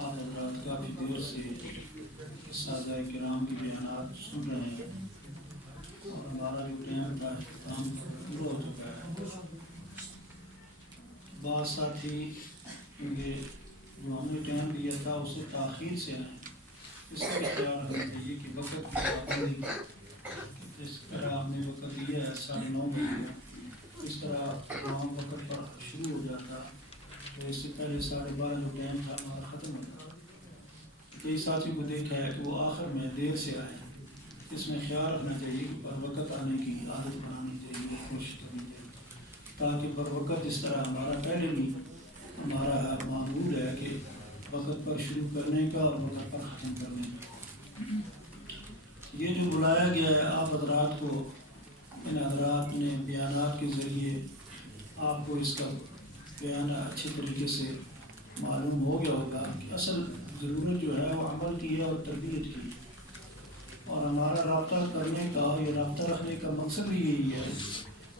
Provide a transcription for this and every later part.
آپ حضرات کافی دیر سے سادہ کرام کے بیانات سن رہے ہیں اور ہمارا جو ٹائم کا اختتام پورا ہو چکا ہے۔ بعض ساتھی کیونکہ جو ہم نے ٹائم دیا تھا اسے تاخیر سے آئے، اس کا خیال رکھنا چاہیے کہ وقت کی پابندی جس طرح ہم نے وقت دیا ہے 9:30 بجے، اس طرح تمام وقت پر شروع ہو جاتا تو اس سے پہلے 12:30 جو ٹائم تھا ہمارا ختم ہو جاتا۔ کئی ساتھی کو دیکھا ہے کہ وہ آخر میں دیر سے آئے، اس میں خیال رکھنا چاہیے کہ پر وقت آنے کی عادت بنانی چاہیے، کوشش کرنی چاہیے تاکہ پر وقت جس طرح ہمارا پہلے بھی ہمارا معمول ہے کہ وقت پر شروع کرنے کا اور وقت پر ختم کرنے کا۔ یہ جو بلایا گیا ہے آپ حضرات کو، ان حضرات نے بیانات کے ذریعے آپ کو اس کا بیان اچھے طریقے سے معلوم ہو گیا ہوگا کہ اصل ضرورت جو ہے وہ عمل کی ہے اور تربیت کی، اور ہمارا رابطہ کرنے کا یا رابطہ رکھنے کا مقصد بھی یہی ہے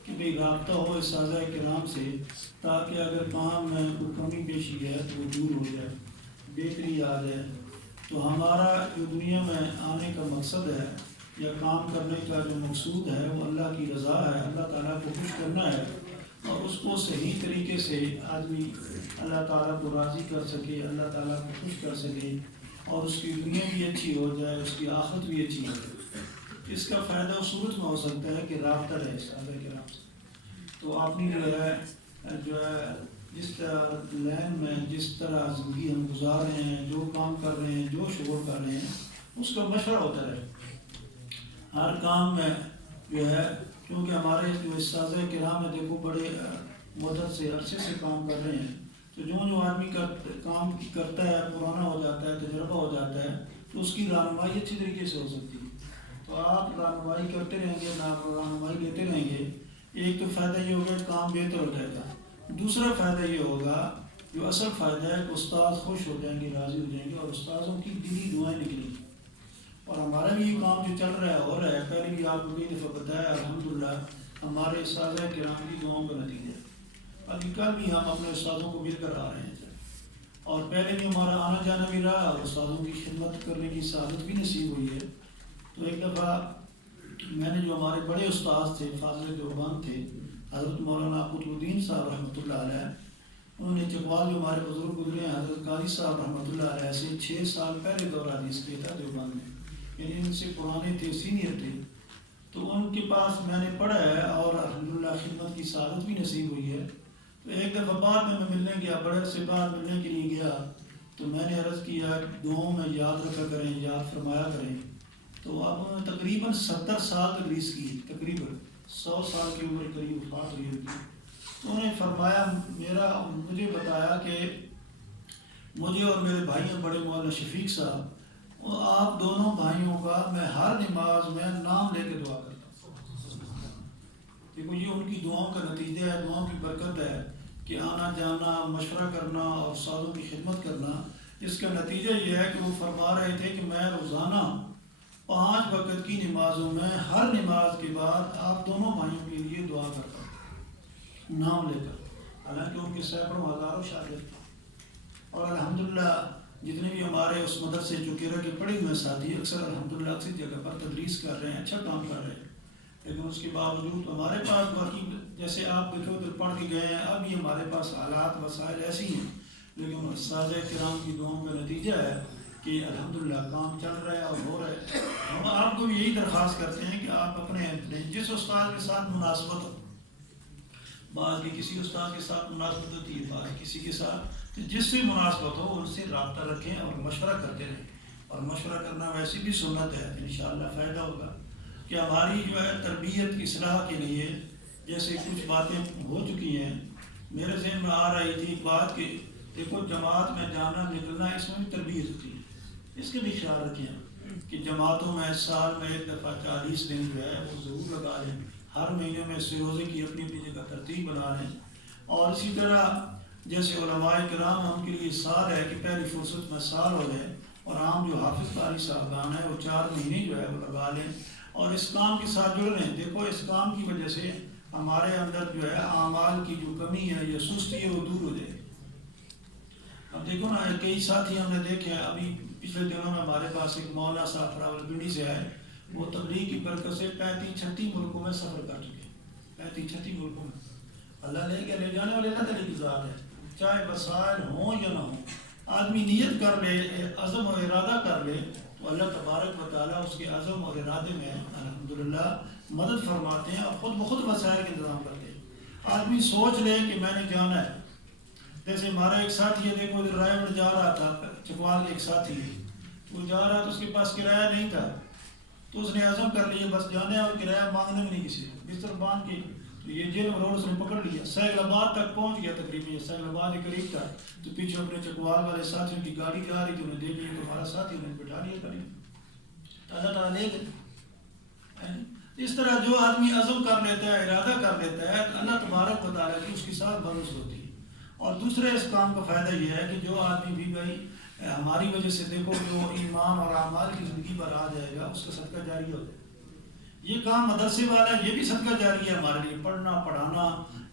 کہ بھئی رابطہ ہو اساتذہ کرام سے، تاکہ اگر کام میں کوئی کمی پیشی ہے تو وہ دور ہو جائے، بہتری آ جائے۔ تو ہمارا جو دنیا میں آنے کا مقصد ہے یا کام کرنے کا جو مقصود ہے وہ اللہ کی رضا ہے، اللہ تعالیٰ کو خوش کرنا ہے، اور اس کو صحیح طریقے سے آدمی اللہ تعالیٰ کو راضی کر سکے، اللہ تعالیٰ کو خوش کر سکے، اور اس کی دنیا بھی اچھی ہو جائے، اس کی آخرت بھی اچھی ہو جائے۔ اس کا فائدہ اس صورت میں ہو سکتا ہے کہ رابطہ رہے اساتذہ کرام سے۔ تو آپ نے جو ہے جس طرح لائن میں جس طرح زندگی ہم گزار رہے ہیں، جو کام کر رہے ہیں، جو شغل کر رہے ہیں، اس کا مشورہ ہوتا رہے ہر کام میں جو ہے، کیونکہ ہمارے جو اساتذہ کرام ہیں دیکھو بڑے مدت سے عرصے سے کام کر رہے ہیں، تو جو آدمی کام کرتا ہے پرانا ہو جاتا ہے، تجربہ ہو جاتا ہے، تو اس کی رہنمائی اچھی طریقے سے ہو سکتی ہے۔ تو آپ رہنمائی کرتے رہیں گے، رہنمائی لیتے رہیں گے، ایک تو فائدہ یہ ہوگا کہ کام بہتر ہو جائے گا، دوسرا فائدہ یہ ہوگا جو اصل فائدہ ہے کہ استاد خوش ہو جائیں گے، راضی ہو جائیں گے، اور استاذوں کی دلی دعائیں نکلیں گی۔ اور ہمارا بھی یہ کام جو چل رہا ہے ہو رہا ہے، پہلے بھی آپ کو کئی دفعہ بتایا الحمدللہ ہمارے اساتذہ کرام کی دعاؤں کا نتیجہ ہے۔ ابھی کل بھی ہم اپنے استاذوں کو مل کر آ رہے ہیں، اور پہلے بھی ہمارا آنا جانا بھی رہا، اور استاذوں کی خدمت کرنے کی سعادت بھی نصیب ہوئی ہے۔ تو ایک دفعہ میں نے جو ہمارے بڑے استاذ تھے، فاضل دیوبند تھے، حضرت مولانا قطب الدین صاحب رحمۃ اللہ علیہ، انہوں نے چکوال جو ہمارے بزرگ گزرے ہیں حضرت قاضی صاحب رحمۃ اللہ علیہ سے 6 سال پہلے دورہ حدیث کیا تھا دیوبند میں، یعنی ان سے پرانے تھے، سینئر تھے۔ تو ان کے پاس میں نے پڑھا ہے اور الحمدللہ خدمت کی سعادت بھی نصیب ہوئی ہے۔ تو ایک دفعہ بعد میں ملنے گیا، بڑے عرصے بعد ملنے کے لیے گیا، تو میں نے عرض کیا دعاؤں میں یاد رکھا کریں، یاد فرمایا کریں۔ تو اب انہوں نے تقریباً 70 سال تدریس کی، تقریباً 100 سال کی عمر قریب وفات ہوئی ان کی۔ تو انہوں نے فرمایا، مجھے بتایا کہ مجھے اور میرے بھائی ہیں بڑے مولانا شفیق صاحب، آپ دونوں بھائیوں کا میں ہر نماز میں نام لے کے دعا کرتا ہوں۔ دیکھو یہ ان کی دعاؤں کا نتیجہ ہے، دعاؤں کی برکت ہے کہ آنا جانا، مشورہ کرنا اور استادوں کی خدمت کرنا، اس کا نتیجہ یہ ہے کہ وہ فرما رہے تھے کہ میں روزانہ 5 وقت کی نمازوں میں ہر نماز کے بعد آپ دونوں بھائیوں کے لیے دعا کرتا ہوں نام لے کر، حالانکہ ان کے سینکڑوں ہزاروں شاگرد تھے۔ اور الحمدللہ جتنے بھی ہمارے اس مدرسے جو کیرا کے پڑھے ہوئے ساتھی اکثر الحمدللہ اسی جگہ پر تدریس کر رہے ہیں، اچھا کام کر رہے ہیں، لیکن اس کے باوجود ہمارے پاس باقی جیسے آپ دیکھو ادھر پڑھ کے گئے ہیں، اب بھی ہمارے پاس حالات وسائل ایسی ہیں، لیکن اساتذہ کرام کی دعاؤں کا نتیجہ ہے کہ الحمدللہ کام چل رہا ہے اور ہو رہا ہے۔ ہم آپ کو بھی یہی درخواست کرتے ہیں کہ آپ اپنے جس استاد کے ساتھ مناسبت ہو، بعض کی کسی استاد کے ساتھ مناسبت ہوتی ہے، بعض کسی کے ساتھ، جس سے مناسبت ہو ان سے رابطہ رکھیں اور مشورہ کرتے رہیں، اور مشورہ کرنا ویسے بھی سنت ہے، انشاءاللہ فائدہ ہوگا کہ ہماری جو ہے تربیت کی اصلاح کے لیے جیسے کچھ باتیں ہو چکی ہیں، میرے ذہن میں آ رہی تھی ایک بات کہ دیکھو جماعت میں جانا نکلنا اس میں بھی تربیت ہوتی ہے، اس کا بھی خیال رکھیں۔ کہ جماعتوں میں سال میں ایک دفعہ 40 دن جو ہے وہ ضرور لگا لیں، ہر مہینے میں اس روزے کی اپنی اپنی جگہ ترتیب بنا لیں. اور اسی طرح جیسے علماء کرام ان کے لیے سال ہے کہ پہلی فرصت میں سال ہو جائے، اور عام جو حافظ قاری صاحبان ہیں وہ 4 مہینے جو ہے وہ لگا لیں اور اس کام کے ساتھ جڑ رہے ہیں. دیکھو اس کام کی وجہ سے ہمارے اندر جو ہے اعمال کی جو کمی ہے یا سستی ہے وہ دور ہو جائے. اب دیکھو نا کئی ساتھی ہم نے دیکھے ہیں، ابھی پچھلے دنوں میں ہمارے پاس ایک مولانا صاحب راولپنڈی سے آئے، وہ تبلیغ کی برکت سے 35-36 ملکوں میں سفر کر چکے ہیں. 35-36 ملکوں میں اللہ لے کے لے جانے والے اللہ تعالی کی ذات ہے، چاہے وسائل ہوں یا نہ ہوں. آدمی نیت کر لے، عزم و ارادہ کر لے تو اللہ تبارک و تعالیٰ اس کے عزم اور ارادے میں الحمدللہ مدد فرماتے ہیں اور خود بخود وسائل کا انتظام کرتے ہیں. آدمی سوچ لے کہ میں نے جانا ہے. جیسے ہمارا ایک ساتھی ہے، دیکھو رائے میں جا رہا تھا، چکوال کے ایک ساتھی ہے، وہ جا رہا تو اس کے پاس کرایہ نہیں تھا، تو اس نے عزم کر لیا بس جانا ہے اور کرایہ مانگنے میں نہیں کسی سے، بستر باندھ کے تو یہ جیل روڈ اس نے پکڑ لیا، سیگل آباد تک پہنچ گیا. تقریباً سیگل آباد کے قریب تھا تو پیچھے اپنے چکوال والے ساتھیوں کی گاڑی جا رہی تھی، انہیں دیکھ لیا تمہارا ساتھی، انہیں بٹھا لیا گاڑی. اللہ تعالیٰ لے گئے. اس طرح جو آدمی عزم کر لیتا ہے، ارادہ کر لیتا ہے، اللہ تبارک و تعالیٰ کی اس کے ساتھ بھروس ہوتی ہے. اور دوسرے اس کام کا فائدہ یہ ہے کہ جو آدمی بھی بھائی ہماری وجہ سے دیکھو جو ایمان اور اعمال کی زندگی پر آ جائے گا اس کا صدقہ جاری ہوتا ہے. یہ کام مدرسے والا یہ بھی صدقہ جاری ہے ہمارے لیے، پڑھنا پڑھانا،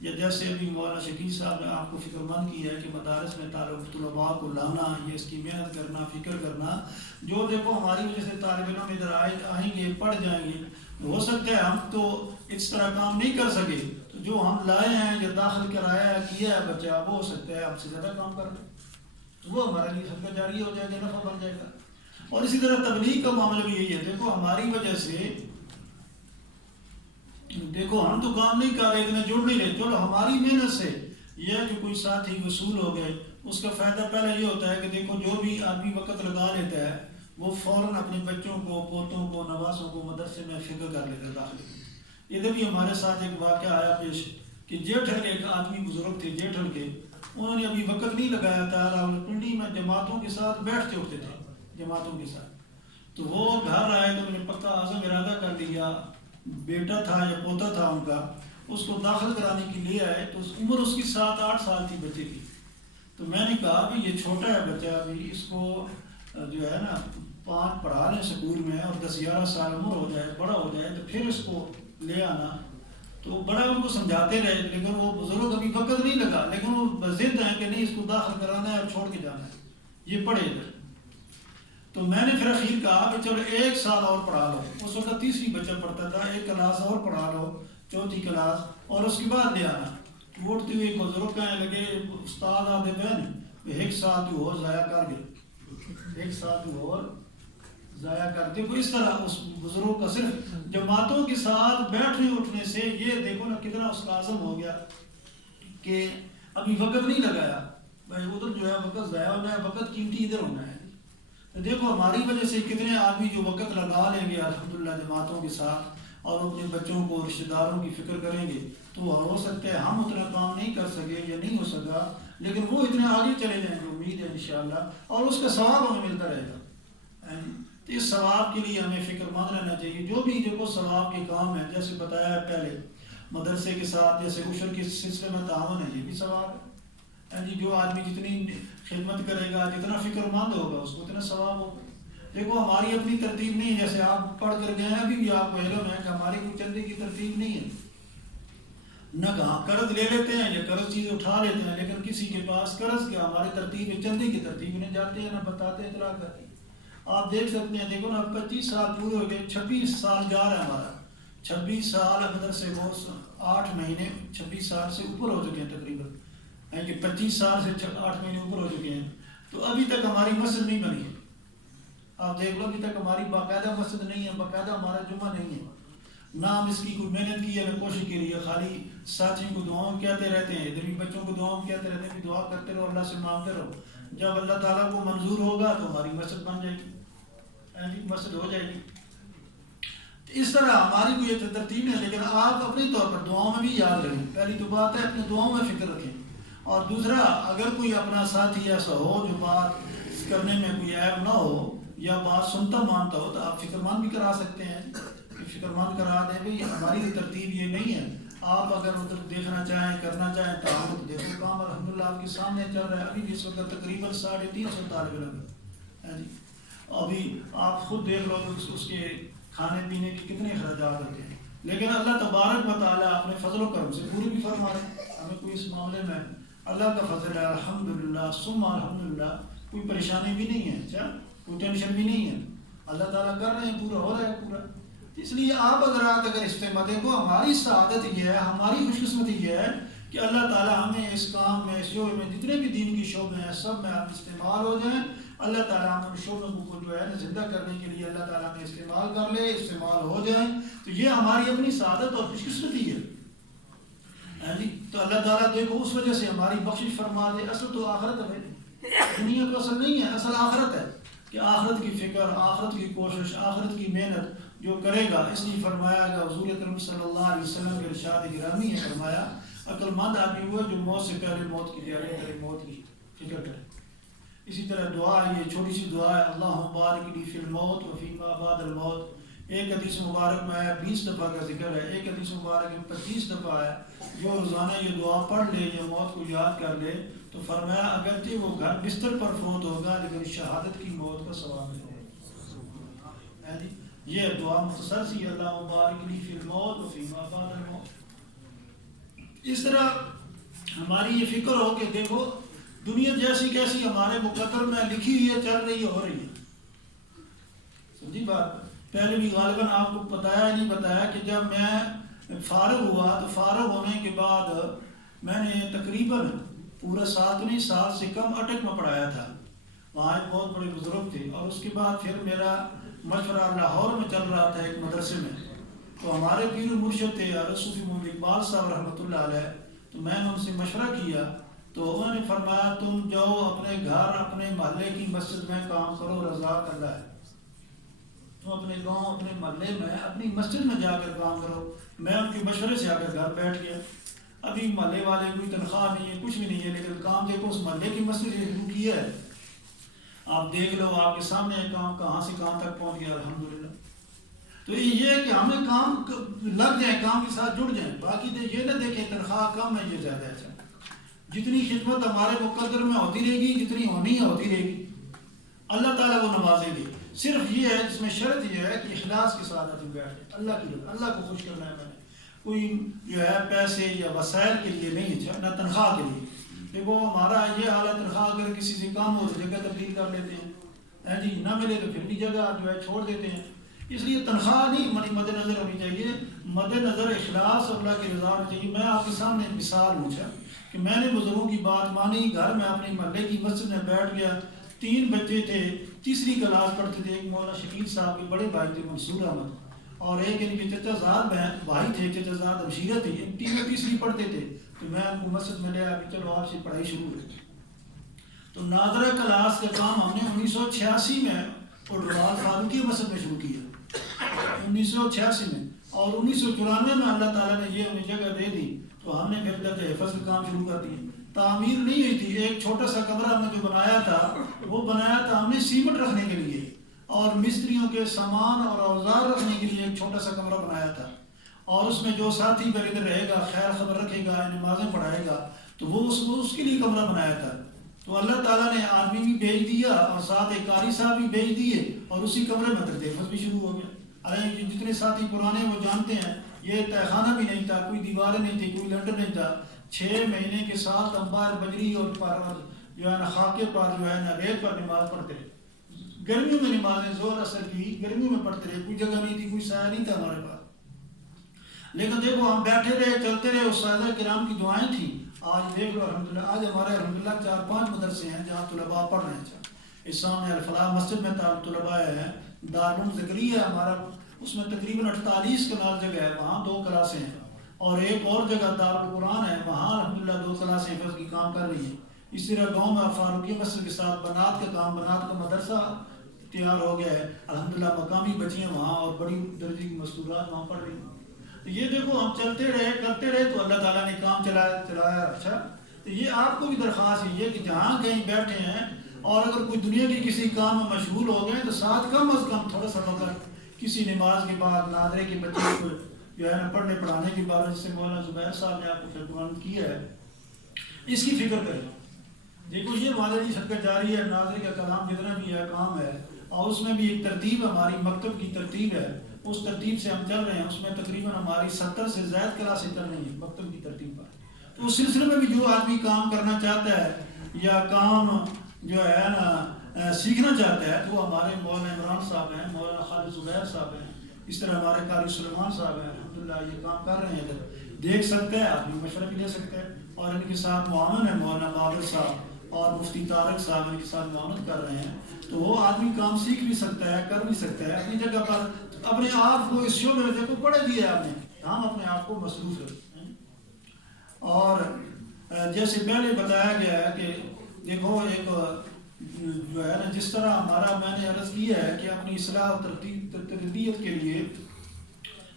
یا جیسے ابھی مولانا شکیل صاحب نے آپ کو فکر مند کی ہے کہ مدارس میں طلباء کو لانا، یہ اس کی محنت کرنا، فکر کرنا. جو دیکھو ہماری وجہ سے طالب علم ادھر آئیں گے، پڑھ جائیں گے، ہو سکتا ہے ہم تو اس طرح کام نہیں کر سکے، تو جو ہم لائے ہیں یا داخل کرایا ہے، کیا ہے بچہ، وہ ہو سکتا ہے ہم سے زیادہ کام کر لیں، تو وہ ہمارے لیے صدقہ جاری ہو جائے گا، نفع بن جائے گا. اور اسی طرح تبلیغ کا معاملہ بھی یہی ہے. دیکھو ہماری وجہ سے دیکھو ہم تو کام نہیں کر رہے، اتنے جڑ نہیں رہے، چلو ہماری محنت سے یہ جو کوئی ساتھی وصول ہو گئے اس کا فائدہ پہلے یہ ہوتا ہے کہ دیکھو جو بھی آدمی وقت لگا لیتا ہے وہ فوراً اپنے بچوں کو، پوتوں کو، نوازوں کو مدرسے میں فکر کر لیتے داخل. ادھر بھی ہمارے ساتھ ایک واقعہ آیا پیش کہ جیٹھل کے ایک آدمی بزرگ تھے جیٹھل کے، انہوں نے ابھی وقت نہیں لگایا تھا، راولپنڈی میں جماعتوں کے ساتھ بیٹھتے اٹھتے تھے جماعتوں کے ساتھ. تو وہ گھر آئے تو انہوں نے پکا عزم ارادہ کر لیا، بیٹا تھا یا پوتا تھا ان کا، اس کو داخل کرانے کے لیے آئے تو عمر اس کی 7-8 سال تھی بچے کی. تو میں نے کہا کہ یہ چھوٹا ہے بچہ، ابھی اس کو جو ہے نا 5 پڑھا لیں سکول میں اور 10-11 سال عمر ہو جائے، بڑا ہو جائے تو پھر اس کو لے آنا. تو بڑا ان کو سمجھاتے رہے لیکن وہ بزرگ ابھی وقت نہیں لگا، لیکن وہ ضد ہیں کہ نہیں اس کو داخل کرانا ہے اور چھوڑ کے جانا ہے، یہ پڑھے ادھر. تو میں نے پھر اخیر کہا کہ چلو 1 سال اور پڑھا لو. اس وقت 3ری بچہ پڑھتا تھا، 1 کلاس اور پڑھا لو، 4تھی کلاس، اور اس کے بعد لے آنا. اٹھتے ہوئے بزرگ کہنے لگے استاد آدھے بہن 1 سال تو اور ضائع کر گئے، 1 سال تو اور ضائع کر دے. اس طرح اس بزرگ کا صرف جماعتوں کے ساتھ بیٹھنے اٹھنے سے یہ دیکھو نا کتنا اس کا عزم ہو گیا کہ ابھی وقت نہیں لگایا، بھائی ادھر جو ہے وقت ضائع ہونا ہے، وقت قیمتی ادھر ہونا ہے. تو دیکھو ہماری وجہ سے کتنے آدمی جو وقت لگا لیں گے الحمدللہ جماعتوں کے ساتھ اور اپنے بچوں کو، رشتہ داروں کی فکر کریں گے، تو ہو سکتا ہے ہم اتنا کام نہیں کر سکے یا نہیں ہو سکا، لیکن وہ اتنے آگے چلے جائیں گے، امید ہے انشاءاللہ، اور اس کا ثواب ہمیں ملتا رہے گا. تو اس ثواب کے لیے ہمیں فکر مند رہنا چاہیے. جو بھی دیکھو ثواب کے کام ہے، جیسے بتایا ہے پہلے مدرسے کے ساتھ جیسے عشر کے سلسلے میں تعاون ہے، یہ بھی ثواب ہے. جو آدمی جتنی خدمت کرے گا، جتنا فکر مند ہوگا اس کو اتنا ثواب ہوگا. دیکھو ہماری اپنی ترتیب نہیں ہے، جیسے آپ پڑھ کر گئے ہیں ابھی بھی آپ کو علم ہے کہ ہماری کوئی چندے کی ترتیب نہیں ہے، نہ کہاں قرض لے لیتے ہیں یا قرض چیز اٹھا لیتے ہیں، لیکن کسی کے پاس قرض کیا ہماری ترتیب ہے، چندے کی ترتیب نہیں جاتے ہیں، نہ بتاتے ہیں، اطلاع کرتے ہیں. آپ دیکھ سکتے ہیں، دیکھو نا 25 سال پورے ہو گئے، 26 سال جا رہا ہے ہمارا، 26 سال اندر سے وہ 8 مہینے 26 سال سے اوپر ہو چکے ہیں تقریباً، کہ 25 سال سے 8 مہینے اوپر ہو چکے ہیں. تو ابھی تک ہماری مسجد نہیں بنی ہے. آپ دیکھ لو ابھی تک ہماری باقاعدہ مسجد نہیں ہے، باقاعدہ ہمارا جمعہ نہیں ہے. نہ ہم اس کی کوئی محنت کی ہے، نہ کوشش کی رہی ہے، خالی ساتھیوں کو دعاؤں کہتے رہتے ہیں، ادھر بھی بچوں کو دعاؤں کہتے رہتے ہیں، دعا کرتے رہو، اللہ سے مانگتے رہو. جب اللہ تعالیٰ کو منظور ہوگا تو ہماری مسجد بن جائے گی، مسجد ہو جائے گی. اس طرح ہماری کوئی ترتیب نہیں ہے، لیکن آپ اپنے طور پر دعاؤں میں بھی یاد رکھیں. پہلی تو بات ہے اپنے دعاؤں میں فکر رکھیں، اور دوسرا اگر کوئی اپنا ساتھی ایسا ہو جو بات کرنے میں کوئی عیب نہ ہو یا بات سنتا مانتا ہو تو آپ فکر مند بھی کرا سکتے ہیں، فکر مند کرا دیں بھائی ہماری ترتیب یہ نہیں ہے، آپ اگر ادھر دیکھنا چاہیں کرنا چاہیں تو آپ تو دیکھو کام الحمدللہ آپ کے سامنے چل رہا ہے۔ ابھی بھی اس وقت تقریباً 350 طالب علم ہیں جی، ابھی آپ خود دیکھ لو اس کے کھانے پینے کے کتنے اخراجات ہوتے ہیں، لیکن اللہ تبارک و تعالیٰ اپنے فضل و کرم سے پوری بھی فرما رہے ہیں، ہمیں کوئی اس معاملے میں اللہ کا فضل ہے الحمدللہ ثم الحمدللہ، کوئی پریشانی بھی نہیں ہے، اچھا کوئی ٹینشن بھی نہیں ہے، اللہ تعالیٰ کر رہے ہیں، پورا ہو رہا ہے پورا۔ اس لیے آپ اگر استعمال دیکھو، ہماری سعادت یہ ہے، ہماری خوش قسمتی یہ ہے کہ اللہ تعالیٰ ہمیں اس کام میں، اس شعبے میں جتنے بھی دین کی شعبے ہیں سب میں آپ استعمال ہو جائیں، اللہ تعالیٰ ہم ان شعبوں کو جو ہے زندہ کرنے کے لیے اللہ تعالیٰ ہمیں استعمال کر لے، استعمال ہو جائیں، تو یہ ہماری اپنی سعادت اور خوش قسمتی ہے جی۔ تو اللہ تعالیٰ دیکھو اس وجہ سے ہماری بخشش فرما دے۔ اصل تو آخرت ہے، دنیا تو اصل نہیں ہے، اصل آخرت ہے، کہ آخرت کی فکر، آخرت کی کوشش، آخرت کی محنت جو کرے گا، اس لیے فرمایا گیا حضور اکرم صلی اللہ علیہ وسلم کے ارشاد گرامی ہے، فرمایا عقل مند آدمی وہ ہے جو موت سے پہلے موت کی تیاری کرے، موت کی فکر کرے۔ اسی طرح دعا، یہ چھوٹی سی دعا ہے، اللہم بارک لی فی الموت و فی ما بعد الموت، ایک حدیث مبارک میں ہے 20 دفعہ کا ذکر ہے، ایک حدیث مبارک میں 25 دفعہ ہے، جو روزانہ یہ دعا پڑھ لے یا موت کو یاد کر لے تو فرمایا اگرچہ وہ گھر بستر پر فوت ہوگا لیکن شہادت کی موت کا ثواب ملے گا۔ یہ دعا مختصر سی، اللہ بارک لی فی الموت و فی ما بعد الموت۔ اس طرح ہماری یہ فکر ہو کہ دیکھو دنیا جیسی کیسی ہمارے مقدر میں لکھی ہوئی ہے، چل رہی ہے، ہو رہی ہے، سمجھی بات۔ پہلے بھی غالباً آپ کو بتایا نہیں بتایا کہ جب میں فارغ ہوا تو فارغ ہونے کے بعد میں نے تقریباً پورا 7 سال سے کم اٹک میں پڑھایا تھا، وہاں ایک بہت بڑے بزرگ تھے، اور اس کے بعد پھر میرا مشورہ لاہور میں چل رہا تھا ایک مدرسے میں، تو ہمارے پیر مرشد تھے صوفی محمد اقبال صاحب رحمۃ اللہ علیہ، تو میں نے ان سے مشورہ کیا تو انہوں نے فرمایا تم جاؤ اپنے گھر اپنے محلے کی مسجد میں کام کرو، رضاک اللہ ہے، تم اپنے گاؤں اپنے محلے میں اپنی مسجد میں جا کر کام کرو۔ میں ان کے مشورے سے آ کر گھر بیٹھ گیا، ابھی محلے والے کوئی تنخواہ نہیں ہے، کچھ بھی نہیں ہے، لیکن کام دیکھو اس محلے کی مسجد سے شروع کیا ہے، آپ دیکھ لو آپ کے سامنے کام کہاں سے کہاں تک پہنچ گیا الحمدللہ۔ تو یہ ہے کہ ہمیں کام لگ جائیں، کام کے ساتھ جڑ جائیں، باقی یہ نہ دیکھیں تنخواہ کم ہے یہ زیادہ ہے، جتنی خدمت ہمارے مقدر میں ہوتی رہے گی، جتنی ہونی ہے ہوتی رہے گی، اللہ تعالیٰ وہ نوازے گی۔ صرف یہ ہے جس میں شرط یہ ہے کہ اخلاص کے ساتھ آدمی بیٹھے، اللہ کو خوش کرنا ہے، میں نے کوئی جو ہے پیسے یا وسائل کے لیے نہیں ہے، نہ تنخواہ کے لیے۔ دیکھو ہمارا یہ حال ہے، تنخواہ اگر کسی سے کام ہو تو جگہ تبدیل کر لیتے ہیں جی، نہ ملے تو پھر بھی جگہ جو ہے چھوڑ دیتے ہیں۔ اس لیے تنخواہ نہیں مد نظر ہونی چاہیے، مد نظر اخلاص اور اللہ کی رضا ہونی چاہیے۔ میں آپ کے سامنے ایک مثال پوچھا کہ میں نے بزرگوں کی بات مانی، گھر میں اپنے محلے کی مسجد میں بیٹھ گیا، 3 بچے تھے، تیسری کلاس پڑھتے تھے، ایک مولانا شکیل صاحب کے بڑے بھائی تھے منصور احمد، اور ایک ان کے چچا زاد بھائی تھے، چچا زاد ابشیرہ تھی، ان تینوں تیسری پڑھتے تھے، تو میں ان کو مسجد میں لے آیا کہ چلو آپ سے پڑھائی شروع ہے۔ تو ناظرہ کلاس کا کام ہم نے 1986 میں اڈروال فاروقی مسجد میں شروع کیا، 1986 میں، اور 1994 میں اللہ تعالیٰ نے یہ ہمیں جگہ دے دی تو ہم نے پھر درجہ حفظ کا کام شروع کر دیا۔ تعمیر نہیں ہوئی تھی، ایک چھوٹا سا کمرہ ہم نے جو بنایا تھا وہ بنایا تھا ہم نے سیمنٹ رکھنے کے لیے اور مستریوں کے سامان اور اوزار رکھنے کے لیے، ایک چھوٹا سا کمرہ بنایا تھا، اور اس میں جو ساتھی پھر ادھر رہے گا، خیر خبر رکھے گا، نمازیں پڑھائے گا، تو وہ اس کے لیے کمرہ بنایا تھا۔ تو اللہ تعالیٰ نے آدمی بھی بھیج دیا اور ساتھ ایک قاری صاحب بھی بھیج دیے، اور اسی کمرے میں درجہ حفظ بھی شروع ہو گیا۔ ارے جتنے ساتھی پرانے وہ جانتے ہیں، یہ تہہ خانہ بھی نہیں تھا، کوئی دیواریں نہیں تھی، کوئی لنٹر نہیں تھا، 6 مہینے کے ساتھ امبار بجری اور جو ہے نا خاکے پر جو ہے نا ریت پر نماز پڑھتے رہے، گرمیوں میں نمازیں زور اثر کی گرمیوں میں پڑھتے رہے، کوئی جگہ نہیں تھی، کوئی سایہ نہیں تھا ہمارے پاس، لیکن دیکھو ہم بیٹھے رہے، چلتے رہے، اساتذہ کرام کی دعائیں تھیں۔ آج دیکھ لو الحمدللہ، آج ہمارے الحمدللہ 4-5 مدرسے ہیں جہاں طلباء پڑھ رہے ہیں۔ اس سامنے الفلاح مسجد میں طلباء ہیں، دارالعلوم زکریا ہمارا، اس میں تقریباً 48 کنال جگہ ہے، وہاں 2 کلاسیں ہیں، اور ایک اور جگہ دارالقرآن ہے، وہاں الحمدللہ 2 کلاسیں حفظ کی کام کر رہی ہیں۔ اس طرح گاؤں میں فاروقی مسجد کے ساتھ بنات کا کام، بنات کا مدرسہ تیار ہو گیا ہے الحمدللہ، مقامی بچیاں وہاں اور بڑی درجے کی مستورات وہاں پڑھ رہی ہیں۔ تو یہ دیکھو ہم چلتے رہے کرتے رہے تو اللہ تعالیٰ نے کام چلایا۔ اچھا، تو یہ آپ کو بھی درخواست ہے کہ جہاں کہیں بیٹھے ہیں اور اگر کوئی دنیا کی کسی کام میں مشغول ہو گئے تو ساتھ کم از کم تھوڑا سا وقت کسی نماز کے بعد نادرے کے بچے کو جو ہے نا پڑھنے پڑھانے کے بعد، جس سے مولانا زبیر صاحب نے آپ کو خدمت کی ہے، اس کی فکر کریں۔ دیکھو یہ والدی صدقہ جاری ہے، ناظر کا کلام جتنا بھی ہے کام ہے، اور اس میں بھی ایک ترتیب ہماری مکتب کی ترتیب ہے، اس ترتیب سے ہم چل رہے ہیں۔ اس میں تقریباً ہماری 70 سے زائد کلاسیں چل رہی ہیں مکتب کی ترتیب پر۔ تو اس سلسلے میں بھی جو آدمی کام کرنا چاہتا ہے یا کام جو ہے نا سیکھنا چاہتا ہے، تو وہ ہمارے مولانا عمران صاحب ہیں، مولانا خالد زبیر صاحب ہیں، اس طرح ہمارے قاری سلیمان صاحب ہیں، الحمدللہ یہ کام کر رہے ہیں، دیکھ سکتے ہیں، آدمی مشورہ بھی لے سکتے ہیں۔ اور ان کے ساتھ معاون ہے مولانا بابر صاحب اور مفتی طارق صاحب، ان کے ساتھ معاونت کر رہے ہیں۔ تو وہ آدمی کام سیکھ بھی سکتا ہے، کر بھی سکتا ہے اپنی جگہ پر، اپنے آپ کو اس شعبے میں دیکھو پڑھ دیا آپ نے، ہم اپنے آپ کو مصروف رکھتے ہیں۔ اور جیسے پہلے بتایا گیا ہے کہ دیکھو ایک جو ہے نا، جس طرح ہمارا میں نے عرض کیا ہے کہ اپنی اصلاح و تربیت کے لیے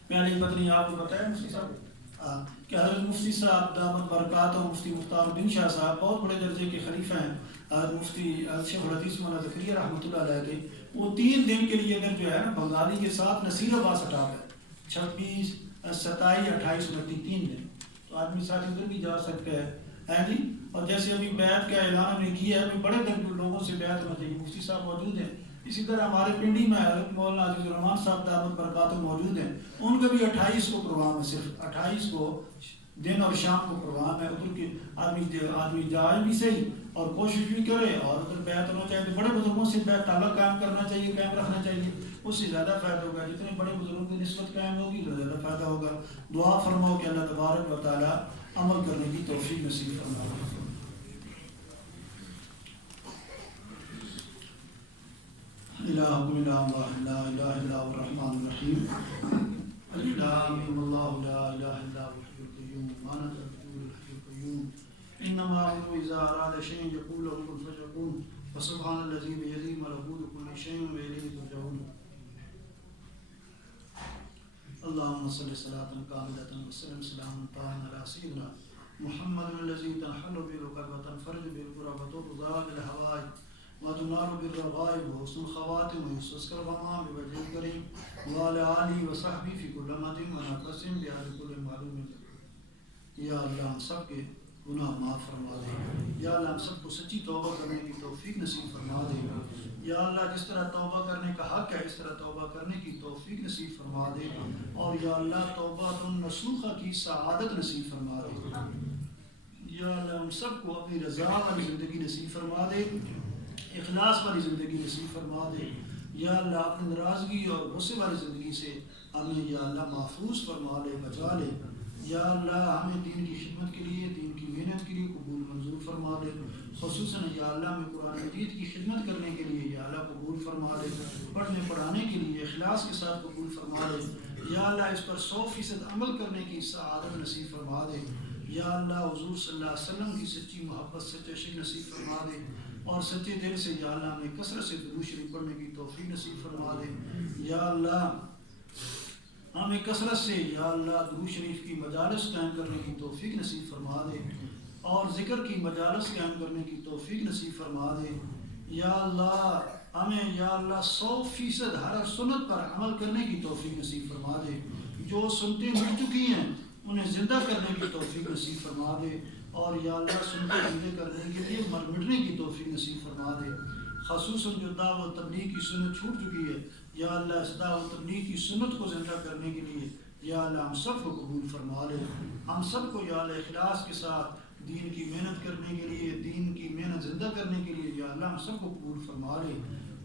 پہلے پتنی آپ کو بتایا مفتی صاحب کہ حضرت مفتی صاحب دامت برکاتہ مفتی مختار بن شاہ صاحب بہت بڑے درجے کے خلیفہ ہیں، حضرت مفتی شیخ الحدیث مولانا زکریا رحمۃ اللہ علیہ کے، وہ 3 دن کے لیے ادھر جو ہے نا بنگالی کے ساتھ نصیر آباد سٹاپ ہے، 26 27 28 29 3 دن، تو آدمی ساتھ ادھر بھی جا سکتے ہیں جی۔ اور جیسے ابھی بیعت کا اعلان ہم نے کیا ہے، بڑے درجے لوگوں سے بیعت ہونا چاہیے، مفتی صاحب موجود ہیں، اسی طرح ہمارے پنڈی میں حضرت مولانا عزیز الرحمان صاحب دامت برکاتہ موجود ہیں، ان کا بھی 28 کو پروگرام ہے، صرف 28 کو دن اور شام کو پروگرام ہے، ادھر کے آدمی جائے بھی صحیح اور کوشش بھی کرے، اور ادھر بیعت ہونا چاہیے تو بڑے بزرگوں سے بیعت تعلق قائم کرنا چاہیے، قائم رکھنا چاہیے، اس سے زیادہ فائدہ ہوگا، جتنے بڑے بزرگوں کی نسبت قائم ہوگی تو زیادہ فائدہ ہوگا۔ دعا فرماؤ کہ اللہ تبارک و تعالی عمل کرنے کی توفیق نصیب فرمائے۔ الہکم الہ اللہ لا الہ الا هو الرحمن الرحیم الف لام میم اللہ لا الہ الا هو الحی القیوم ما نتذکر الحی القیوم انما امره اذا اراد شیئا یقول له کن فیکون فسبحان الذی بیدہ ملکوت کل شیء والیہ ترجعون۔ اللهم صل صلاة كاملة وسلم سلاما طاهرا على سيدنا محمد الذي تنحل به العقد وتنفرج به الكرب وتقضى بالهوائج وتنال بالرغائب وحسن الخواتم ويستسقى الغمام بوجه الكريم وعلى آله وصحبه في كل مدين ونقسم بهذا كل معلوم۔ یا اللہ ہم سب کے گناہ معاف فرما دے، یا اللہ ہم سب کو سچی توبہ کرنے کی توفیق نصیب فرما دے، یا اللہ جس طرح توبہ کرنے کا حق ہے اس طرح توبہ کرنے کی توفیق نصیب فرما دے، اور یا اللہ توبہ نصوحہ کی سعادت نصیب فرما دے، یا اللہ ہم سب کو اپنی رضا والی زندگی نصیب فرما دے، اخلاص والی زندگی نصیب فرما دے، یا اللہ اپنی ناراضگی اور غصے والی زندگی سے ہمیں یا اللہ محفوظ فرما لے، بچا لے، یا اللہ ہمیں دین کی خدمت کے لیے، دین کی محنت کے لیے قبول منظور فرما لے، خصوصاً یا اللہ ہمیں قرآن مجید کی خدمت کرنے کے لیے یا اللہ قبول فرما لے، پڑھنے پڑھانے کے لیے اخلاص کے ساتھ قبول فرما لے، یا اللہ اس پر 100% عمل کرنے کی سعادت نصیب فرما دے، یا اللہ حضور صلی اللہ علیہ وسلم کی سچی محبت سچے عشق نصیب فرما دے، اور سچے دل سے یا اللہ ہمیں کثرت سے درود شریف پڑھنے کی توفیق نصیب فرما دے، یا اللہ ہمیں کثرت سے یا اللہ درود شریف کی مجالس قائم کرنے کی توفیق نصیب فرما دے، اور ذکر کی مجالس قائم کرنے کی توفیق نصیب فرما دے، یا اللہ ہمیں یا اللہ 100% ہر سنت پر عمل کرنے کی توفیق نصیب فرما دے، جو سنتیں مٹ چکی ہیں انہیں زندہ کرنے کی توفیق نصیب فرما دے، اور یا اللہ سنتیں زندہ کرنے کے لیے مٹنے کی توفیق نصیب فرما دے، خصوصاً جو دعوت تبلیغ کی سنت چھوٹ چکی ہے، یا اللہ اس دعوت تبلیغ کی سنت کو زندہ کرنے کے لیے یا اللہ ہم سب کو قبول فرما لے، ہم سب کو یا اللہ اخلاص کے ساتھ دین کی محنت کرنے کے لیے، دین کی محنت زندہ کرنے کے لیے یا اللہ ہم سب کو قبول فرما لے،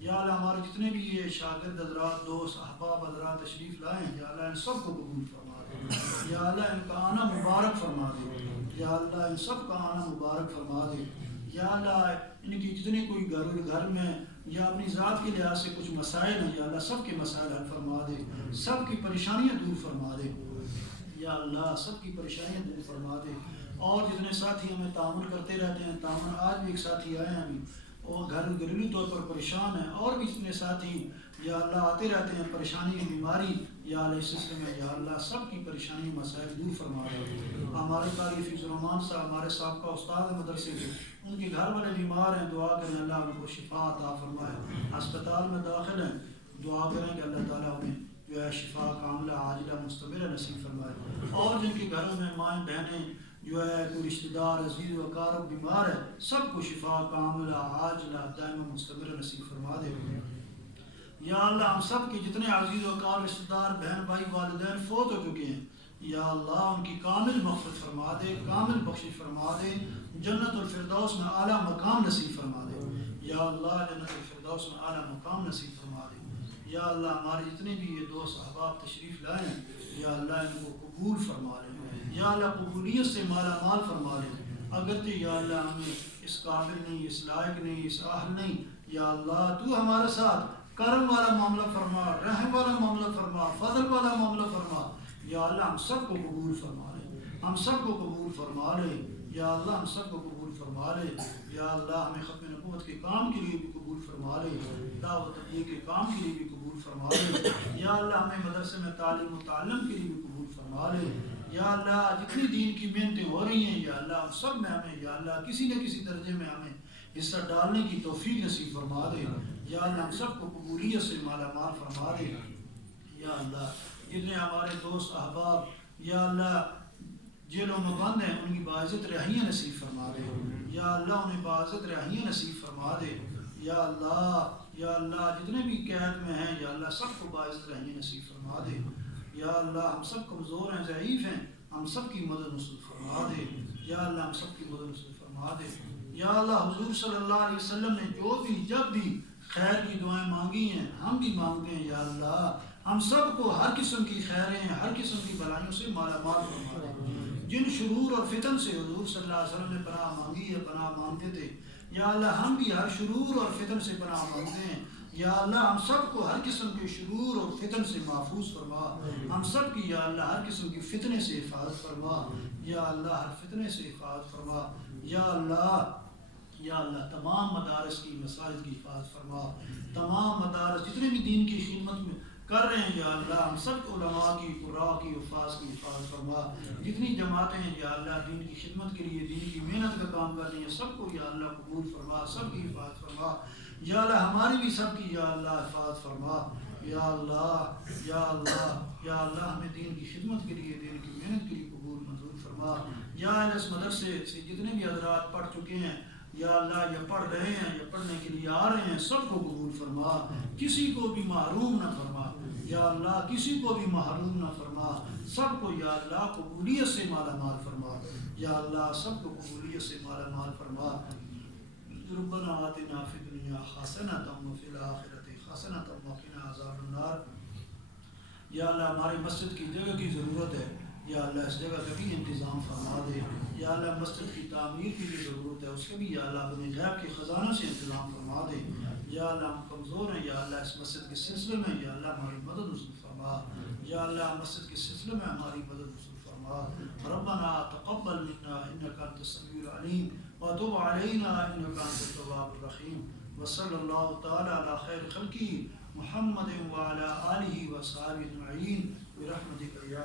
یا اللہ ہمارے جتنے بھی یہ شاگرد حضرات، دوست احباب حضرات تشریف لائیں یا اللہ ان سب کو قبول فرما دے، یا اللہ ان کا آنا مبارک فرما دے، یا اللہ ان سب کا آنا مبارک فرما دے، یا اللہ ان کی جتنے کوئی گھر میں یا اپنی ذات کے لحاظ سے کچھ مسائل ہیں یا اللہ سب کے مسائل حل فرما دے، سب کی پریشانیاں دور فرما دے، یا اللہ سب کی پریشانیاں دور فرما دے، اور جتنے ساتھی ہمیں تعاون کرتے رہتے ہیں، تعاون آج بھی ایک ساتھی آئے ہیں ابھی اور گھریلو طور پر پریشان ہیں، اور بھی جتنے ساتھی یا اللہ آتے رہتے ہیں پریشانی بیماری، یا اللہ اس سلسلے میں یا اللہ سب کی پریشانی مسائل دور فرما دے. ہمارے قاری فیض الرحمان صاحب ہمارے سابقہ استاد مدرسے کے، ان کے گھر والے بیمار ہیں، دعا کریں اللہ ان کو شفا عطا فرمائے. ہسپتال میں داخل ہیں، دعا کریں کہ اللہ تعالیٰ انہیں جو ہے شفا کاملہ عاجلہ مستمرہ نصیب فرمائے. اور جن کے گھروں میں مائیں بہنیں جو ہے کوئی رشتہ دار عزیز و اقارب بیمار ہے، سب کو شفا کاملہ عاجلہ دائمہ مستمرہ نصیب فرما دے. یا اللہ ہم سب کے جتنے عزیز و اقارب رشتہ دار بہن بھائی والدین فوت ہو چکے ہیں، یا اللہ ان کی کامل مغفرت فرما دے، کامل بخشش فرما دے، جنت الفردوس میں اعلیٰ مقام نصیب فرما دے. یا اللہ جنت الفردوس میں اعلیٰ مقام نصیب فرما دے. یا اللہ ہمارے جتنے بھی یہ دوست احباب تشریف لائے ہیں، یا اللہ ان کو قبول فرما لے. یا اللہ قبولیت سے مالا مال فرما لے. اگرچہ یا اللہ ہمیں اس قابل نہیں، اس لائق نہیں، اس اہل نہیں، یا اللہ تو ہمارے ساتھ کرم والا معاملہ فرما، رحم والا معاملہ فرما، فضل والا معاملہ فرما. یا اللہ ہم سب کو قبول فرما لے، ہم سب کو قبول فرما لے. یا اللہ ہم سب کو قبول فرما لے. یا اللہ ہمیں ختم نبوت کے کام کے لیے بھی قبول فرما لے، دعوت تبلیغ کے کام کے لیے بھی قبول فرما لے. یا اللہ ہمیں مدرسے میں تعلیم و تعلم کے لیے بھی قبول فرما لے. یا اللہ جتنی دین کی محنتیں ہو رہی ہیں، یا اللہ سب میں ہمیں یا اللہ کسی نہ کسی درجے میں ہمیں حصہ ڈالنے کی توفیق نصیب فرما دے. یا اللہ ہم سب کو قبولیت سے مالا مال فرما دے. یا اللہ جتنے ہمارے دوست احباب یا اللہ جیلوں میں بند ہیں، ان کی باعزت رہائیاں نصیب فرما دے. یا اللہ انہیں باعزت رہائیاں نصیب فرما دے. یا اللہ جتنے بھی قید میں ہیں، یا اللہ سب کو باعزت رہائیاں نصیب فرما دے. یا اللہ ہم سب کمزور ہیں، ضعیف ہیں، ہم سب کی مدد نصیب فرما دے. یا اللہ ہم سب کی مدد نصیب فرما دے. یا اللہ حضور صلی اللہ علیہ وسلم نے جو بھی جب بھی خیر کی دعائیں مانگی ہیں، ہم بھی مانگتے ہیں. یا اللہ ہم سب کو ہر قسم کی خیریں، ہر قسم کی بلائیوں سے مالا مال فرما دے. جن شرور اور فتن سے حضور صلی اللہ علیہ وسلم نے پناہ مانگی ہے، پناہ مانگتے تھے، یا اللہ ہم بھی ہر شرور اور فتن سے پناہ مانگتے ہیں. یا اللہ ہم سب کو ہر قسم کے شرور اور فتن سے محفوظ فرما. ہم سب کی یا اللہ ہر قسم کی فتنے سے حفاظت فرما. یا اللہ ہر فتنے سے حفاظت فرما. یا اللہ تمام مدارس کی مساجد کی حفاظت فرما. تمام مدارس جتنے بھی دین کی خدمت میں کر رہے ہیں، یا اللہ ہم سب علماء کی، قراء کی، حفاظ کی حفاظت فرما. جتنی جماعتیں ہیں یا اللہ دین کی خدمت کے لیے، دین کی محنت کا کام کر رہی ہیں، سب کو یا اللہ قبول فرما، سب کی حفاظت فرما. یا اللہ ہماری بھی سب کی یا اللہ حفاظت فرما. یا اللہ ہمیں دین کی خدمت کے لیے، دین کی محنت کے لیے قبول منظور فرما. یا اللہ اس مدرسے سے جتنے بھی حضرات پڑھ چکے ہیں، یا اللہ یا پڑھ رہے ہیں یا پڑھنے کے لیے آ رہے ہیں، سب کو قبول فرما. کسی کو بھی محروم نہ فرما. یا اللہ کسی کو بھی محروم نہ فرما. سب کو یا اللہ قبولیت سے مالا مال فرما. یا اللہ سب کو قبولیت سے مالا مال فرما. ربنا آتنا فی الدنیا حسنۃ وفی الآخرۃ حسنۃ وقنا عذاب النار. یا اللہ ہماری مسجد کی جگہ کی ضرورت ہے، یا اللہ اس جگہ کا بھی انتظام فرما دے. یا اللہ مسجد کی تعمیر کی بھی ضرورت ہے، اس کے بھی یا اللہ اپنے غیب کے خزانوں سے انتظام فرما دے. یا اللہ ہم کمزور ہیں، یا اللہ اس مسجد کے سلسلے میں یا اللہ ہماری مدد نصیب فرما. یا اللہ مسجد کے سلسلے میں ہماری مدد نصیب فرما. ربنا تقبل منا انک انت السمیع العلیم وتب علینا انک انت التواب الرحیم. وصلی اللہ تعالی علی خیر خلقہ محمد وعلی آلہ وصحبہ اجمعین برحمتک یا